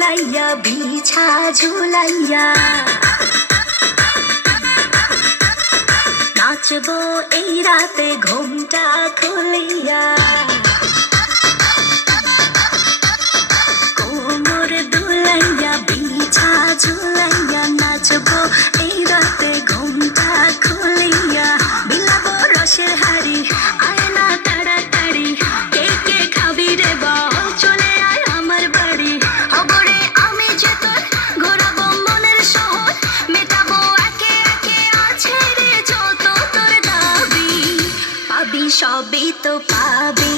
ঝুলাইয়া বিছা ঝুলাইয়া নাচবো এই রাতে ঘুমটা খুলিয়া কোমর দুলাইয়া বিছা ঝুলাইয়া নাচবো এই রাতে ঘুমটা খুলিয়া বিলাবো রসের হাড়ি আয় না তাড়াতাড়ি কে কে খাবি রে বল চলে আয় আমার বাড়ি খবরে আমি যে তোর ঘোরাবো মনের শহর মেটাবো একে একে আছে রে যত তোর দাবি পাবি সবই তো পাবি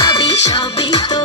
পাবি সবই তো